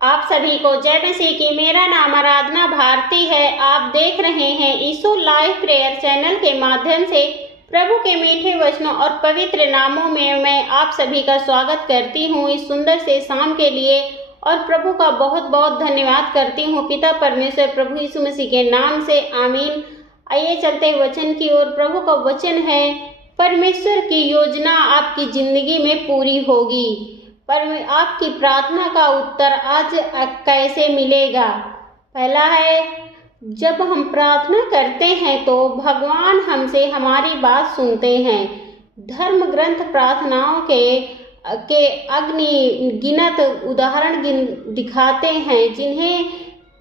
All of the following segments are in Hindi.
आप सभी को जय मसीह की। मेरा नाम आराधना भारती है। आप देख रहे हैं यीशु लाइव प्रेयर चैनल के माध्यम से प्रभु के मीठे वचनों और पवित्र नामों में मैं आप सभी का स्वागत करती हूँ इस सुंदर से शाम के लिए, और प्रभु का बहुत बहुत धन्यवाद करती हूँ पिता परमेश्वर प्रभु यीशु मसीह के नाम से, आमीन। आइए चलते वचन की ओर। प्रभु का वचन है, परमेश्वर की योजना आपकी जिंदगी में पूरी होगी। पर आपकी प्रार्थना का उत्तर आज कैसे मिलेगा? पहला है, जब हम प्रार्थना करते हैं तो भगवान हमसे हमारी बात सुनते हैं। धर्म ग्रंथ प्रार्थनाओं के अग्निगिनत उदाहरण दिखाते हैं जिन्हें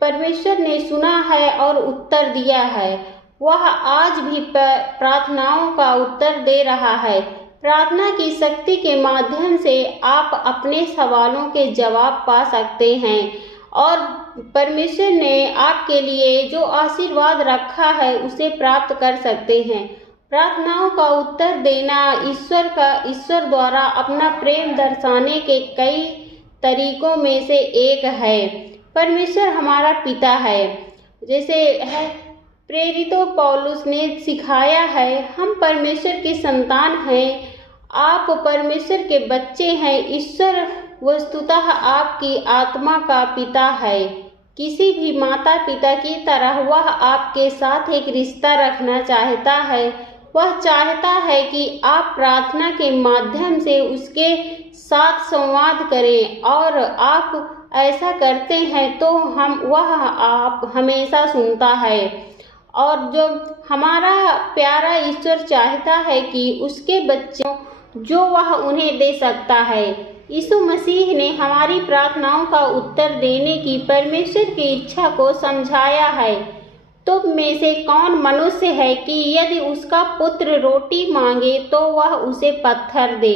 परमेश्वर ने सुना है और उत्तर दिया है। वह आज भी प्रार्थनाओं का उत्तर दे रहा है। प्रार्थना की शक्ति के माध्यम से आप अपने सवालों के जवाब पा सकते हैं और परमेश्वर ने आपके लिए जो आशीर्वाद रखा है उसे प्राप्त कर सकते हैं। प्रार्थनाओं का उत्तर देना ईश्वर द्वारा अपना प्रेम दर्शाने के कई तरीकों में से एक है। परमेश्वर हमारा पिता है, जैसे है प्रेरितों पौलुस ने सिखाया है, हम परमेश्वर की संतान हैं, आप परमेश्वर के बच्चे हैं। ईश्वर वस्तुतः आपकी आत्मा का पिता है। किसी भी माता पिता की तरह वह आपके साथ एक रिश्ता रखना चाहता है। वह चाहता है कि आप प्रार्थना के माध्यम से उसके साथ संवाद करें, और आप ऐसा करते हैं तो वह आप हमेशा सुनता है। और जो हमारा प्यारा ईश्वर चाहता है कि उसके बच्चों जो वह उन्हें दे सकता है। यीशु मसीह ने हमारी प्रार्थनाओं का उत्तर देने की परमेश्वर की इच्छा को समझाया है। तुम में से कौन मनुष्य है कि यदि उसका पुत्र रोटी मांगे तो वह उसे पत्थर दे,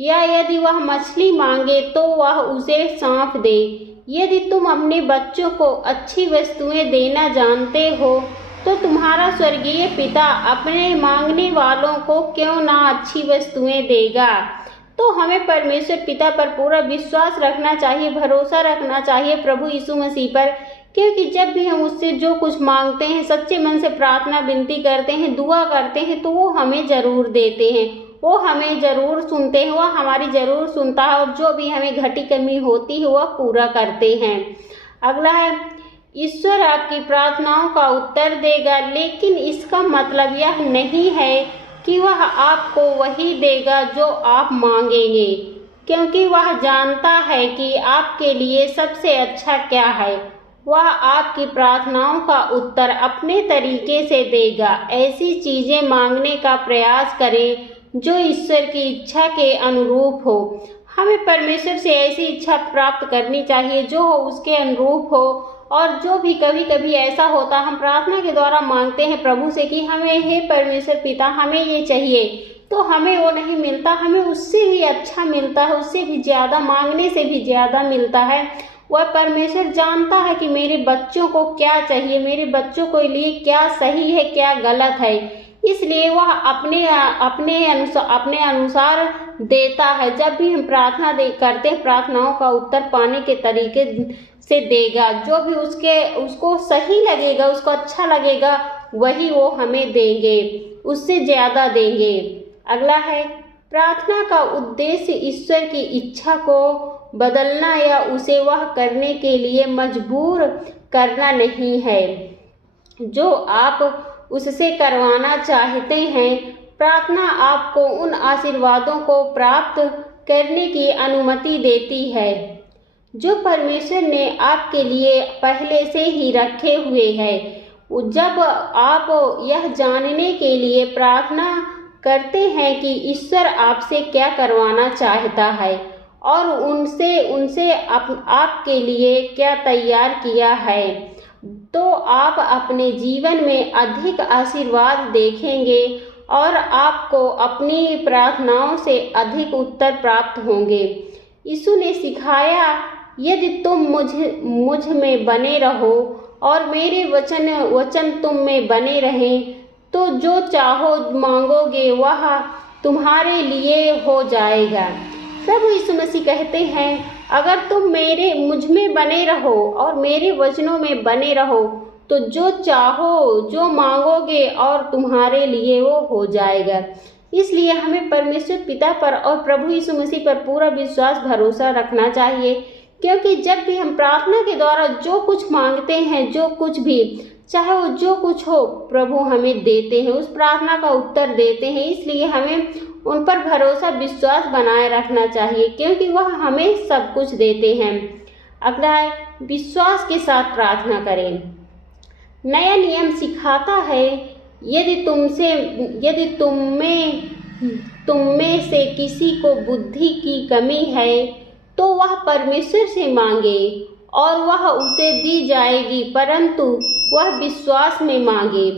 या यदि वह मछली मांगे तो वह उसे सांप दे? यदि तुम अपने बच्चों को अच्छी वस्तुएं देना जानते हो तो तुम्हारा स्वर्गीय पिता अपने मांगने वालों को क्यों ना अच्छी वस्तुएं देगा। तो हमें परमेश्वर पिता पर पूरा विश्वास रखना चाहिए, भरोसा रखना चाहिए प्रभु यीशु मसीह पर, क्योंकि जब भी हम उससे जो कुछ मांगते हैं, सच्चे मन से प्रार्थना विनती करते हैं, दुआ करते हैं, तो वो हमें ज़रूर देते हैं, वो हमें ज़रूर सुनते हैं, वह हमारी ज़रूर सुनता है, और जो भी हमें घटी कमी होती है वह पूरा करते हैं। अगला है, ईश्वर आपकी प्रार्थनाओं का उत्तर देगा, लेकिन इसका मतलब यह नहीं है कि वह आपको वही देगा जो आप मांगेंगे, क्योंकि वह जानता है कि आपके लिए सबसे अच्छा क्या है। वह आपकी प्रार्थनाओं का उत्तर अपने तरीके से देगा। ऐसी चीज़ें मांगने का प्रयास करें जो ईश्वर की इच्छा के अनुरूप हो। हमें परमेश्वर से ऐसी इच्छा प्राप्त करनी चाहिए जो उसके अनुरूप हो। और जो भी कभी कभी ऐसा होता, हम प्रार्थना के द्वारा मांगते हैं प्रभु से कि हमें, हे परमेश्वर पिता, हमें ये चाहिए, तो हमें वो नहीं मिलता, हमें उससे भी अच्छा मिलता है, उससे भी ज़्यादा, मांगने से भी ज़्यादा मिलता है। वह परमेश्वर जानता है कि मेरे बच्चों को क्या चाहिए, मेरे बच्चों के लिए क्या सही है, क्या गलत है, इसलिए वह अपने अनुसार देता है। जब भी हम प्रार्थना करते हैं, प्रार्थनाओं का उत्तर पाने के तरीके से देगा। जो भी उसको सही लगेगा, उसको अच्छा लगेगा, वही वो हमें देंगे, उससे ज़्यादा देंगे। अगला है, प्रार्थना का उद्देश्य ईश्वर की इच्छा को बदलना या उसे वह करने के लिए मजबूर करना नहीं है जो आप उससे करवाना चाहते हैं। प्रार्थना आपको उन आशीर्वादों को प्राप्त करने की अनुमति देती है जो परमेश्वर ने आपके लिए पहले से ही रखे हुए हैं। जब आप यह जानने के लिए प्रार्थना करते हैं कि ईश्वर आपसे क्या करवाना चाहता है और उनसे आपके लिए क्या तैयार किया है, तो आप अपने जीवन में अधिक आशीर्वाद देखेंगे और आपको अपनी प्रार्थनाओं से अधिक उत्तर प्राप्त होंगे। यीशु ने सिखाया, यदि तुम मुझ में बने रहो और मेरे वचन तुम में बने रहें, तो जो चाहो मांगोगे वह तुम्हारे लिए हो जाएगा। प्रभु यीशु मसीह कहते हैं, अगर तुम मुझ में बने रहो और मेरे वचनों में बने रहो तो जो चाहो, जो मांगोगे और तुम्हारे लिए वो हो जाएगा। इसलिए हमें परमेश्वर पिता पर और प्रभु यीशु मसीह पर पूरा विश्वास भरोसा रखना चाहिए, क्योंकि जब भी हम प्रार्थना के द्वारा जो कुछ मांगते हैं, जो कुछ भी, चाहे वो जो कुछ हो, प्रभु हमें देते हैं, उस प्रार्थना का उत्तर देते हैं। इसलिए हमें उन पर भरोसा विश्वास बनाए रखना चाहिए, क्योंकि वह हमें सब कुछ देते हैं। अगला है, विश्वास के साथ प्रार्थना करें। नया नियम सिखाता है, यदि तुम में से किसी को बुद्धि की कमी है तो वह परमेश्वर से मांगे और वह उसे दी जाएगी, परंतु वह विश्वास में मांगे।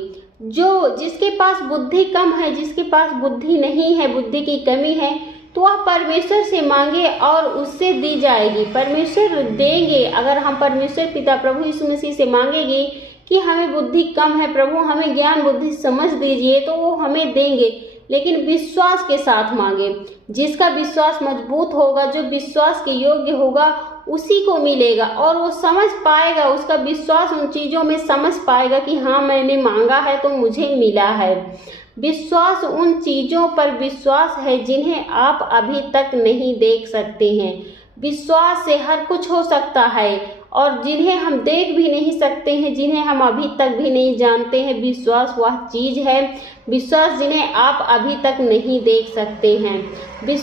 जिसके पास बुद्धि कम है, जिसके पास बुद्धि नहीं है, बुद्धि की कमी है, तो वह परमेश्वर से मांगे और उससे दी जाएगी। परमेश्वर देंगे। अगर हम परमेश्वर पिता प्रभु यीशु मसीह से मांगेंगे कि हमें बुद्धि कम है, प्रभु हमें ज्ञान बुद्धि समझ दीजिए, तो वो हमें देंगे, लेकिन विश्वास के साथ मांगे। जिसका विश्वास मजबूत होगा, जो विश्वास के योग्य होगा, उसी को मिलेगा और वो समझ पाएगा, उसका विश्वास उन चीज़ों में समझ पाएगा कि हाँ, मैंने मांगा है तो मुझे मिला है। विश्वास उन चीज़ों पर विश्वास है जिन्हें आप अभी तक नहीं देख सकते हैं। विश्वास से हर कुछ हो सकता है, और जिन्हें हम देख भी नहीं सकते हैं, जिन्हें हम अभी तक भी नहीं जानते हैं, विश्वास वह चीज़ है, विश्वास जिन्हें आप अभी तक नहीं देख सकते हैं।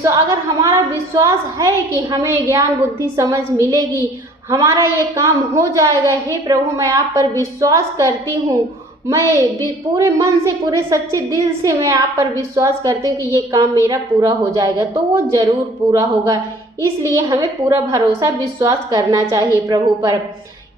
अगर हमारा विश्वास है कि हमें ज्ञान बुद्धि समझ मिलेगी, हमारा ये काम हो जाएगा, हे प्रभु मैं आप पर विश्वास करती हूँ, मैं पूरे मन से, पूरे सच्चे दिल से मैं आप पर विश्वास करती हूँ कि ये काम मेरा पूरा हो जाएगा, तो वो जरूर पूरा होगा। इसलिए हमें पूरा भरोसा विश्वास करना चाहिए प्रभु पर।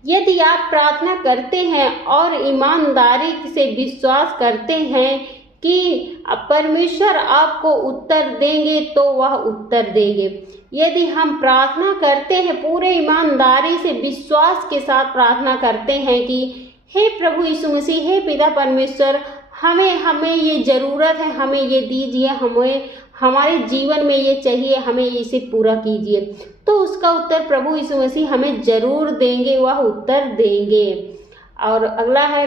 यदि आप प्रार्थना करते हैं और ईमानदारी से विश्वास करते हैं कि परमेश्वर आपको उत्तर देंगे, तो वह उत्तर देंगे। यदि हम प्रार्थना करते हैं, पूरे ईमानदारी से विश्वास के साथ प्रार्थना करते हैं कि हे प्रभु यीशु मसीह, हे पिता परमेश्वर, हमें ये ज़रूरत है, हमें ये दीजिए, हमें हमारे जीवन में ये चाहिए, हमें इसे पूरा कीजिए, तो उसका उत्तर प्रभु यीशु मसीह हमें ज़रूर देंगे, वह उत्तर देंगे। और अगला है,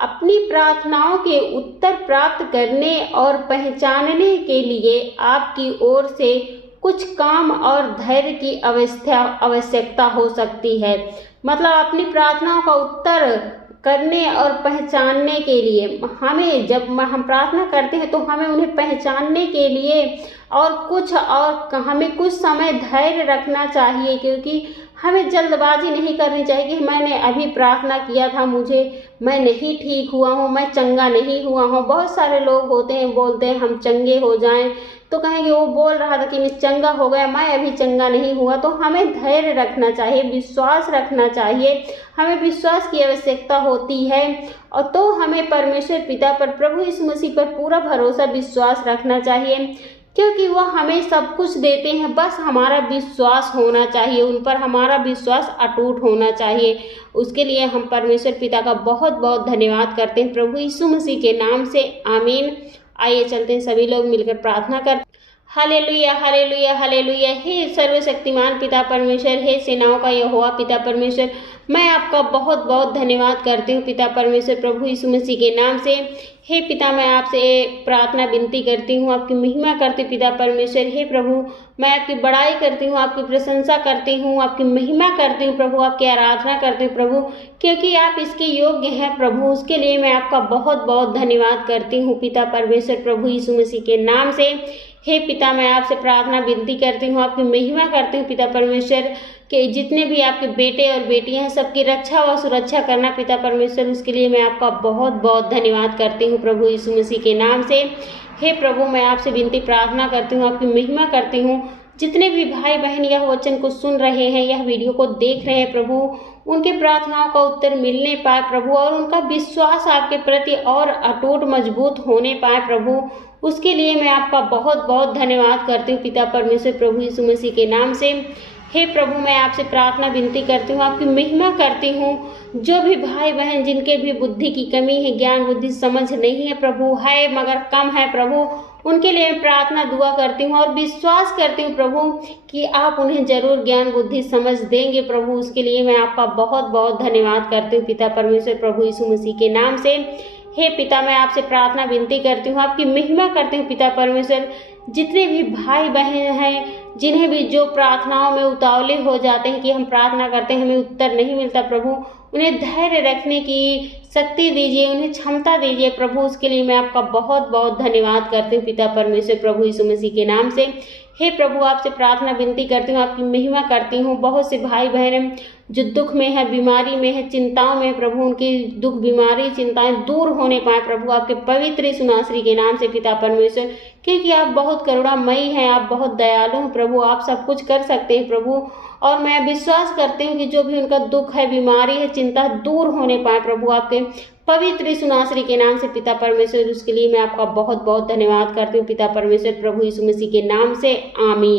अपनी प्रार्थनाओं के उत्तर प्राप्त करने और पहचानने के लिए आपकी ओर से कुछ काम और धैर्य की आवश्यकता हो सकती है। मतलब अपनी प्रार्थनाओं का उत्तर करने और पहचानने के लिए जब हम प्रार्थना करते हैं तो हमें उन्हें पहचानने के लिए हमें कुछ समय धैर्य रखना चाहिए, क्योंकि हमें जल्दबाजी नहीं करनी चाहिए कि मैंने अभी प्रार्थना किया था, मैं नहीं ठीक हुआ हूँ, मैं चंगा नहीं हुआ हूँ। बहुत सारे लोग होते हैं, बोलते हैं हम चंगे हो जाएं, तो कहेंगे वो बोल रहा था कि मैं चंगा हो गया, मैं अभी चंगा नहीं हुआ। तो हमें धैर्य रखना चाहिए, विश्वास रखना चाहिए, हमें विश्वास की आवश्यकता होती है। और तो हमें परमेश्वर पिता पर, प्रभु यीशु मसीह पर पूरा भरोसा विश्वास रखना चाहिए, क्योंकि वह हमें सब कुछ देते हैं। बस हमारा विश्वास होना चाहिए, उन पर हमारा विश्वास अटूट होना चाहिए। उसके लिए हम परमेश्वर पिता का बहुत बहुत धन्यवाद करते हैं प्रभु यीशु मसीह के नाम से, आमीन। आइए चलते हैं, सभी लोग मिलकर प्रार्थना करते। Hallelujah hallelujah hallelujah. हे सर्वशक्तिमान पिता परमेश्वर, हे सेनाओं का यहोवा पिता परमेश्वर, मैं आपका बहुत बहुत धन्यवाद करती हूँ पिता परमेश्वर, प्रभु यीशु मसीह के नाम से। हे पिता, मैं आपसे प्रार्थना विनती करती हूँ, आपकी महिमा करती हूँ पिता परमेश्वर। हे प्रभु, मैं आपकी बड़ाई करती हूँ, आपकी प्रशंसा करती हूँ, आपकी महिमा करती हूँ प्रभु, आपकी आराधना करती हूँ प्रभु, क्योंकि आप इसके योग्य हैं प्रभु। उसके लिए मैं आपका बहुत बहुत धन्यवाद करती हूँ पिता परमेश्वर, प्रभु यीशु मसीह के नाम से। हे पिता, मैं आपसे प्रार्थना विनती करती हूँ, आपकी महिमा करती हूँ पिता परमेश्वर, कि जितने भी आपके बेटे और बेटियां हैं, सबकी रक्षा व सुरक्षा करना पिता परमेश्वर। उसके लिए मैं आपका बहुत बहुत धन्यवाद करती हूँ प्रभु यीशु मसीह के नाम से। हे प्रभु, मैं आपसे विनती प्रार्थना करती हूँ, आपकी महिमा करती हूँ, जितने भी भाई बहन यह वचन को सुन रहे हैं, यह वीडियो को देख रहे हैं प्रभु, उनके प्रार्थनाओं का उत्तर मिलने पाए प्रभु, और उनका विश्वास आपके प्रति और अटूट मजबूत होने पाए प्रभु। उसके लिए मैं आपका बहुत बहुत धन्यवाद करती हूँ पिता परमेश्वर, प्रभु यीशु मसीह के नाम से। हे प्रभु, मैं आपसे प्रार्थना विनती करती हूँ, आपकी महिमा करती हूँ, जो भी भाई बहन जिनके भी बुद्धि की कमी है, ज्ञान बुद्धि समझ नहीं है प्रभु, है मगर कम है प्रभु, उनके लिए मैं प्रार्थना दुआ करती हूँ और विश्वास करती हूँ प्रभु कि आप उन्हें जरूर ज्ञान बुद्धि समझ देंगे प्रभु। उसके लिए मैं आपका बहुत बहुत धन्यवाद करती हूँ पिता परमेश्वर प्रभु यीशु मसीह के नाम से। हे पिता, मैं आपसे प्रार्थना विनती करती हूँ, आपकी महिमा करती हूँ पिता परमेश्वर। जितने भी भाई बहन हैं, जिन्हें भी जो प्रार्थनाओं में उतावले हो जाते हैं कि हम प्रार्थना करते हैं हमें उत्तर नहीं मिलता प्रभु, उन्हें धैर्य रखने की शक्ति दीजिए, उन्हें क्षमता दीजिए प्रभु। उसके लिए मैं आपका बहुत बहुत धन्यवाद करती हूँ पिता परमेश्वर प्रभु यीशु मसीह के नाम से। हे प्रभु, आपसे प्रार्थना विनती करती हूँ, आपकी महिमा करती हूँ। बहुत से भाई बहन जो दुख में है, बीमारी में है, चिंताओं में प्रभु, उनकी दुख बीमारी चिंताएं दूर होने पाए प्रभु आपके पवित्र यीशु नासरी के नाम से पिता परमेश्वर। क्योंकि आप बहुत करुणामयी हैं, आप बहुत दयालु हैं प्रभु, आप सब कुछ कर सकते हैं प्रभु। और मैं विश्वास करती हूँ कि जो भी उनका दुख है, बीमारी है, चिंता दूर होने पाए प्रभु आपके पवित्र यीशु नासरी के नाम से पिता परमेश्वर। उसके लिए मैं आपका बहुत बहुत धन्यवाद करती हूँ पिता परमेश्वर प्रभु यीशु मसीह के नाम से, आमीन।